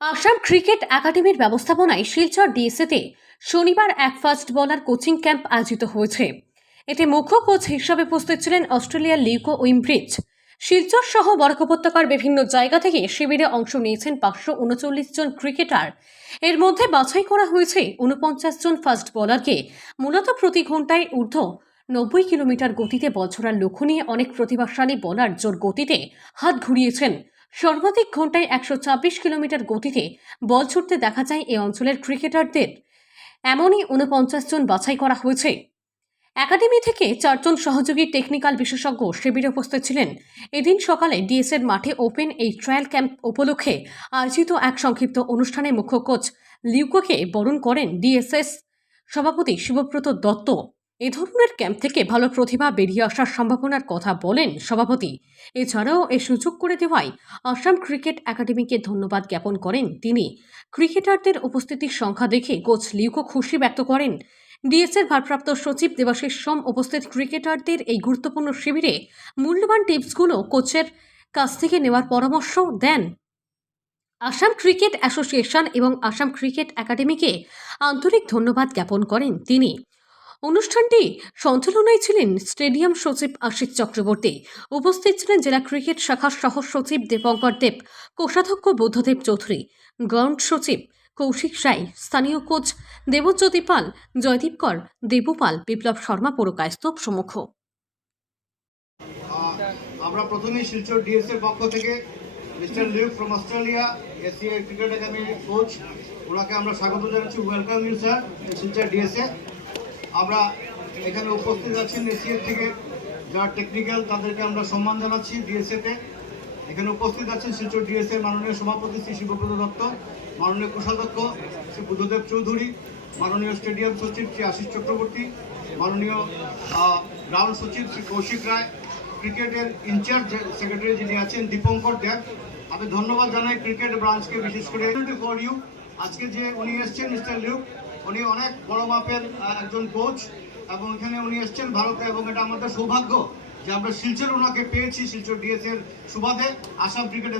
Assam cricket একাডেমির ব্যবস্থাপনায় শিলচর ডিএসএতে শনিবার এক ফাস্ট বলার কোচিং ক্যাম্প আয়োজিত হয়েছে। এতে মুখ্য কোচ হিসাবে উপস্থিত ছিলেন অস্ট্রেলিয়ার লিউকো উইমব্রিজ। শিলচর সহ বরাক উপত্যকার বিভিন্ন জায়গা থেকে শিবিরে অংশ নিয়েছেন পাঁচশো উনচল্লিশ জন ক্রিকেটার। এর মধ্যে বাছাই করা হয়েছে উনপঞ্চাশ জন ফাস্ট বলারকে। মূলত প্রতি ঘন্টায় ঊর্ধ্ব নব্বই কিলোমিটার গতিতে বল ছোড়ার লক্ষ্য নিয়ে অনেক প্রতিভাশালী বলার জোর গতিতে হাত ঘুরিয়েছেন। সর্বাধিক ঘন্টায় একশো ছাব্বিশ কিলোমিটার গতিতে বল ছুটতে দেখা যায় এই অঞ্চলের ক্রিকেটারদের। এমনই উনপঞ্চাশ জন বাছাই করা হয়েছে। একাডেমি থেকে চারজন সহযোগী টেকনিক্যাল বিশেষজ্ঞ শিবিরে উপস্থিত ছিলেন। এদিন সকালে ডিএসএর মাঠে ওপেন এই ট্রায়াল ক্যাম্প উপলক্ষে আয়োজিত এক সংক্ষিপ্ত অনুষ্ঠানে মুখ্য কোচ লিউকোকে বরণ করেন ডিএসএস সভাপতি শিবব্রত দত্ত। এ ধরনের ক্যাম্প থেকে ভালো প্রতিভা বেরিয়ে আসার সম্ভাবনার কথা বলেন সভাপতি। এছাড়াও এ সুযোগ করে দেওয়ায় আসাম ক্রিকেট একাডেমিকে ধন্যবাদ জ্ঞাপন করেন তিনি। ক্রিকেটারদের উপস্থিতির সংখ্যা দেখে কোচ লিউকো খুশি ব্যক্ত করেন। ডিএসএর ভারপ্রাপ্ত সচিব দেবাশিস সোম উপস্থিত ক্রিকেটারদের এই গুরুত্বপূর্ণ শিবিরে মূল্যবান টিপসগুলো কোচের কাছ থেকে নেওয়ার পরামর্শ দেন। আসাম ক্রিকেট অ্যাসোসিয়েশন এবং আসাম ক্রিকেট একাডেমিকে আন্তরিক ধন্যবাদ জ্ঞাপন করেন তিনি। অনুষ্ঠানটি সঞ্চালনায় ছিলেন স্টেডিয়াম সচিব আশিস চক্রবর্তী। উপস্থিত ছিলেন জেলা ক্রিকেট শাখার সহ সচিব দেবঙ্কর দেব কোষাধ্যক্ষ বুদ্ধদেব চৌধুরী গ্রাউন্ড সচিব কৌশিক রায় স্থানীয় কোচ দেবজ্যোতি পাল জয়দীপ কর দেবপাল বিপ্লব শর্মা পুরকায়স্ত প্রমুখ। আহ, আমরা প্রথমেই শিলচর ডিএস এর পক্ষ থেকে mister Liv from Australia ACI cricket একাডেমির কোচ ওনাকে আমরা স্বাগত জানাচ্ছি। Welcome you sir Silchar DSA. আমরা এখানে উপস্থিত আছেন এসিএ থেকে। যারা টেকনিক্যাল তাদেরকে আমরা সম্মান জানাচ্ছি ডিএসএতে এখানে উপস্থিত আছেন শিলচর ডিএসএ মাননীয় সভাপতি শ্রী শিবপ্রদ দত্ত, মাননীয় কোষাধ্যক্ষ শ্রী বুদ্ধদেব চৌধুরী, মাননীয় স্টেডিয়াম সচিব শ্রী আশিস চক্রবর্তী, মাননীয় গ্রাউন্ড সচিব শ্রী কৌশিক রায়, ক্রিকেটের ইনচার্জ সেক্রেটারি যিনি আছেন দীপঙ্কর দেব। আমি ধন্যবাদ জানাই ক্রিকেট ব্রাঞ্চকে বিশেষ করে। ফর ইউ আজকে যে উনি এসছেন, মিস্টার লিউক উনি অনেক বড় মাপের একজন কোচ এবং এখানে উনি এসছেন ভারতে এবং এটা আমাদের সৌভাগ্য। যে আমরা শিলচর ওনাকে পেয়েছি, শিলচর ডিএস এর সুবাদে, আসাম ক্রিকেট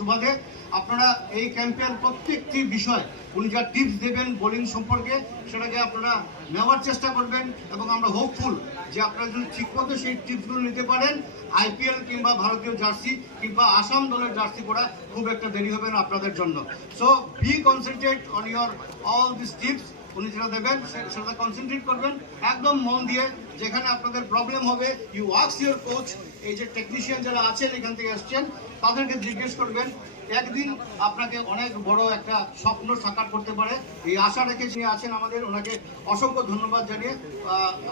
সুবাদে। আপনারা এই ক্যাম্পের প্রত্যেকটি বিষয়, উনি যা টিপস দেবেন বোলিং সম্পর্কে, সেটাকে আপনারা নেওয়ার চেষ্টা করবেন এবং আমরা হোপফুল যে আপনারা যদি ঠিকমতো সেই টিপসগুলো নিতে পারেন আইপিএল কিংবা ভারতীয় জার্সি কিংবা আসাম দলের জার্সি পরা খুব একটা দেরি হবে না আপনাদের জন্য। So be concentrate on your all this tips উনি যেটা দেবেন সেটা কনসেন্ট্রেট করবেন একদম মন দিয়ে যেখানে আপনাদের প্রবলেম হবে ইউ ওয়াক্স ইউর কোচ এই যে টেকনিশিয়ান যারা আছেন এখান থেকে আসছেন তাদেরকে জিজ্ঞেস করবেন একদিন আপনাকে অনেক বড় একটা স্বপ্ন সাকার করতে পারে এই আশা রেখে যিনি আছেন আমাদের ওনাকে অসংখ্য ধন্যবাদ জানিয়ে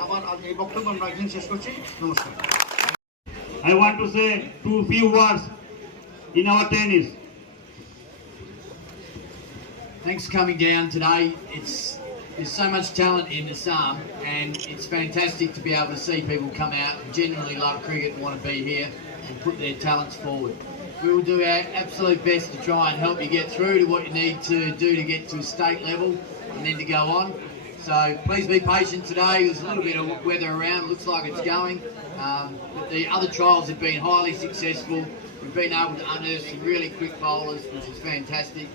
আমার এই বক্তব্য আমরা এখানে শেষ করছি নমস্কার I want to say two few words in our tennis. Thanks for coming down today. It's there's so much talent in Assam, and it's fantastic to be able to see people come out genuinely love cricket and want to be here and put their talents forward. We will do our absolute best to try and help you get through to what you need to do to get to a state level and then to go on. So please be patient today. There's a little bit of weather around. Looks like it's going. Um, but the other trials have been highly successful. We've been able to unearth some really quick bowlers, which is fantastic.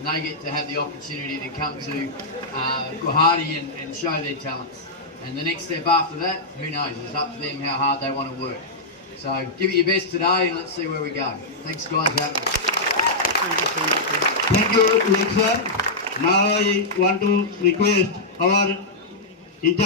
And they get to have the opportunity to come to uh, Guwahati and, and show their talents. And the next step after that, who knows? It's up to them how hard they want to work. So give it your best today and let's see where we go. Thanks guys. Thank you, Lake sir. Now I want to request our in